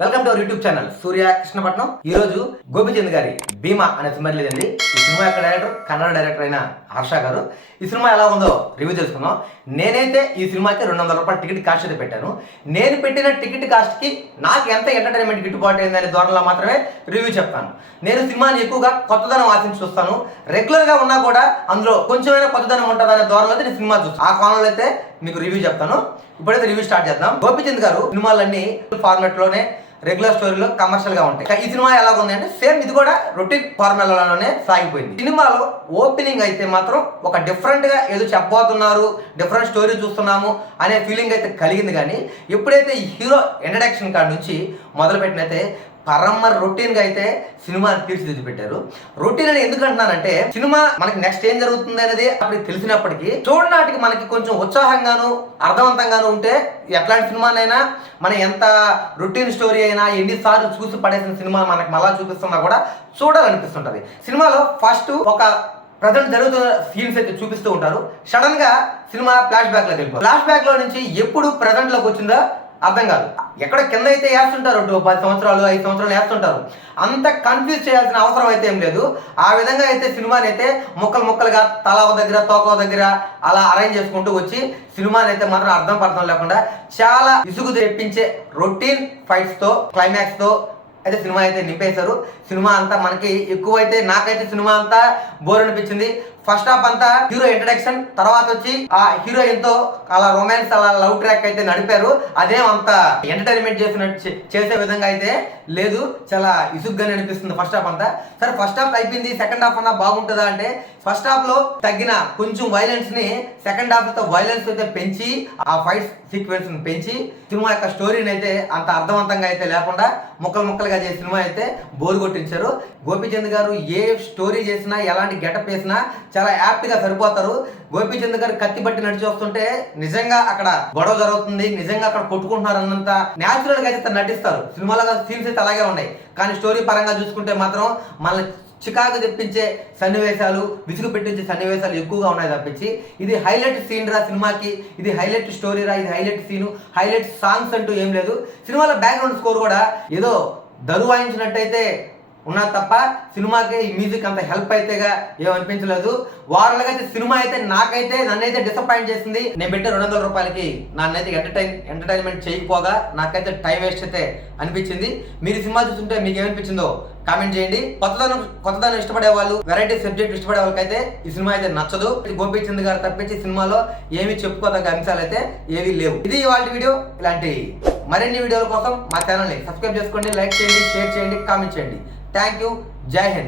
Welcome to our YouTube channel Surya Krishnapatnam. ఈ రోజు గోపిచంద్ గారి భీమా అనే సినిమా లేదండి. ఈ సినిమా యొక్క డైరెక్టర్ కన్నడ డైరెక్టర్ అయిన హర్ష గారు. ఈ సినిమా ఎలా ఉందో రివ్యూ తెలుసుకుందాం. నేనైతే ఈ సినిమాకి 200 రూపాయలు టికెట్ కాస్ట్ అయితే పెట్టాను. నేను పెట్టిన టికెట్ కాస్ట్ కి నాకు ఎంత ఎంటర్టైన్మెంట్ గిట్టుబాటు అయిందనే ధోరణిలో మాత్రమే రివ్యూ చెప్తాను. నేను సినిమాని ఎక్కువగా కొత్తదనం ఆశించి చూస్తాను. రెగ్యులర్ గా ఉన్నా కూడా అందులో కొంచెమైనా కొత్తదనం ఉంటుందనే ధోరణిలో నేను సినిమా చూస్తాను. ఆ కోణంలో అయితే మీకు రివ్యూ చెప్తాను. ఇప్పుడైతే రివ్యూ స్టార్ట్ చేద్దాం. గోపిచంద్ గారు సినిమాలన్నీ ఫార్మాట్ లోనే రెగ్యులర్ స్టోరీలో కమర్షియల్ గా ఉంటాయి. ఈ సినిమా ఎలా ఉంది అంటే సేమ్ ఇది కూడా రొటీన్ ఫార్ములాలోనే సాగిపోయింది. సినిమాలో ఓపెనింగ్ అయితే మాత్రం ఒక డిఫరెంట్ గా ఏదో చెప్పబోతున్నారు, డిఫరెంట్ స్టోరీ చూస్తున్నాము అనే ఫీలింగ్ అయితే కలిగింది. కానీ ఎప్పుడైతే ఈ హీరో ఇంట్రడక్షన్ కాడ నుంచి మొదలు పెట్టినైతే పరమ రొటీన్ గా అయితే సినిమా తీర్చిదిద్ది పెట్టారు. రొటీన్ అని ఎందుకు అంటున్నానంటే సినిమా మనకి నెక్స్ట్ ఏం జరుగుతుంది అనేది అప్పుడు తెలిసినప్పటికీ చూడడానికి మనకి కొంచెం ఉత్సాహంగాను అర్థవంతంగాను ఉంటే ఎట్లాంటి సినిమానైనా మనం ఎంత రొటీన్ స్టోరీ అయినా ఎన్నిసార్లు చూసి పడేసిన సినిమా మనకి మళ్ళా చూపిస్తున్నా కూడా చూడాలనిపిస్తుంటది. సినిమాలో ఫస్ట్ ఒక ప్రజెంట్ జరుగుతున్న సీన్స్ అయితే చూపిస్తూ ఉంటారు. సడన్ గా సినిమా ఫ్లాష్ బ్యాక్ లోకి వెళ్ళిపోతుంది. ఫ్లాష్ బ్యాక్ లో నుంచి ఎప్పుడు ప్రజెంట్ లోకి వచ్చిందో అర్థం కాదు. ఎక్కడ కింద అయితే వేస్తుంటారు 10 సంవత్సరాలు 5 సంవత్సరాలు వేస్తుంటారు. అంత కన్ఫ్యూజ్ చేయాల్సిన అవసరం అయితే ఏం లేదు. ఆ విధంగా అయితే సినిమాని అయితే ముక్కలుగా తల దగ్గర తోక దగ్గర అలా అరేంజ్ చేసుకుంటూ వచ్చి సినిమాని అయితే మాత్రం అర్థం పడతాం లేకుండా చాలా ఇసుగు తెప్పించే రొటీన్ ఫైట్స్ తో క్లైమాక్స్ తో అయితే సినిమా అయితే నింపేశారు. సినిమా అంతా మనకి ఎక్కువైతే నాకైతే సినిమా అంతా బోర్ అనిపించింది. ఫస్ట్ హాఫ్ అంతా హీరో ఇంట్రడక్షన్, తర్వాత వచ్చి ఆ హీరోయిన్ తో అలా రొమాన్స్ అలా లవ్ ట్రాక్ అయితే నడిపారు. అదేం అంత ఎంటర్టైన్మెంట్ చేసే విధంగా అయితే లేదు. చాలా ఇసుగ్గానే అనిపిస్తుంది ఫస్ట్ హాఫ్ అంతా. సరే ఫస్ట్ హాఫ్ అయిపోయింది, సెకండ్ హాఫ్ అన్నా బాగుంటుందా అంటే ఫస్ట్ హాఫ్ లో తగ్గిన కొంచెం వైలెన్స్ ని సెకండ్ హాఫ్ తో వైలెన్స్ అయితే పెంచి ఆ ఫైట్ సీక్వెన్స్ ని పెంచి సినిమా యొక్క స్టోరీని అయితే అంత అర్థవంతంగా అయితే లేకుండా ముక్కలుగా చేసే సినిమా అయితే బోర్ కొట్టించారు. గోపిచంద్ గారు ఏ స్టోరీ చేసినా ఎలాంటి గెటప్ వేసినా చాలా యాప్ట్ గా సరిపోతారు. గోపిచంద్ గారు కత్తి బట్టి నడిచి వస్తుంటే నిజంగా అక్కడ గొడవ జరుగుతుంది, నిజంగా అక్కడ కొట్టుకుంటున్నారు అన్నంత న్యాచురల్ గా అయితే నటిస్తారు. సినిమాలో సీన్స్ అయితే అలాగే ఉన్నాయి. కానీ స్టోరీ పరంగా చూసుకుంటే మాత్రం మన చికాకు తెప్పించే సన్నివేశాలు, విసుగు పెట్టించే సన్నివేశాలు ఎక్కువగా ఉన్నాయి తప్పించి ఇది హైలైట్ సీన్ రా సినిమాకి, ఇది హైలైట్ స్టోరీ రా, ఇది హైలైట్ సీను, హైలైట్ సాంగ్స్ అంటూ ఏం లేదు. సినిమాలో బ్యాక్గ్రౌండ్ స్కోర్ కూడా ఏదో దరువాయించినట్టయితే ఉన్నా తప్ప సినిమాకి ఈ మ్యూజిక్ అంత హెల్ప్ అయితేగా ఏమనిపించలేదు. వారాలుగా అయితే సినిమా అయితే నన్నైతే డిసప్పాయింట్ చేసింది. నేను పెట్టే 200 రూపాయలకి నన్నైతే ఎంటర్టైన్మెంట్ చేయకపోగా నాకైతే టైం వేస్ట్ అయితే అనిపించింది. మీరు సినిమా చూస్తుంటే మీకు ఏమనిపించిందో కామెంట్ చేయండి. కొత్తదనం ఇష్టపడే వాళ్ళు, వెరైటీ సబ్జెక్ట్ ఇష్టపడే వాళ్ళకైతే ఈ సినిమా అయితే నచ్చదు. గోపిచంద్ గారు తప్పించి సినిమాలో ఏమి చెప్పుకోదగ్గ అంశాలు అయితే ఏవీ లేవు. ఇది ఇవాళ వీడియో. ఇలాంటి మరిన్ని వీడియోల కోసం మా ఛానల్ని సబ్స్క్రైబ్ చేసుకోండి, లైక్ చేయండి, షేర్ చేయండి, కామెంట్ చేయండి. Thank you. జై హింద్.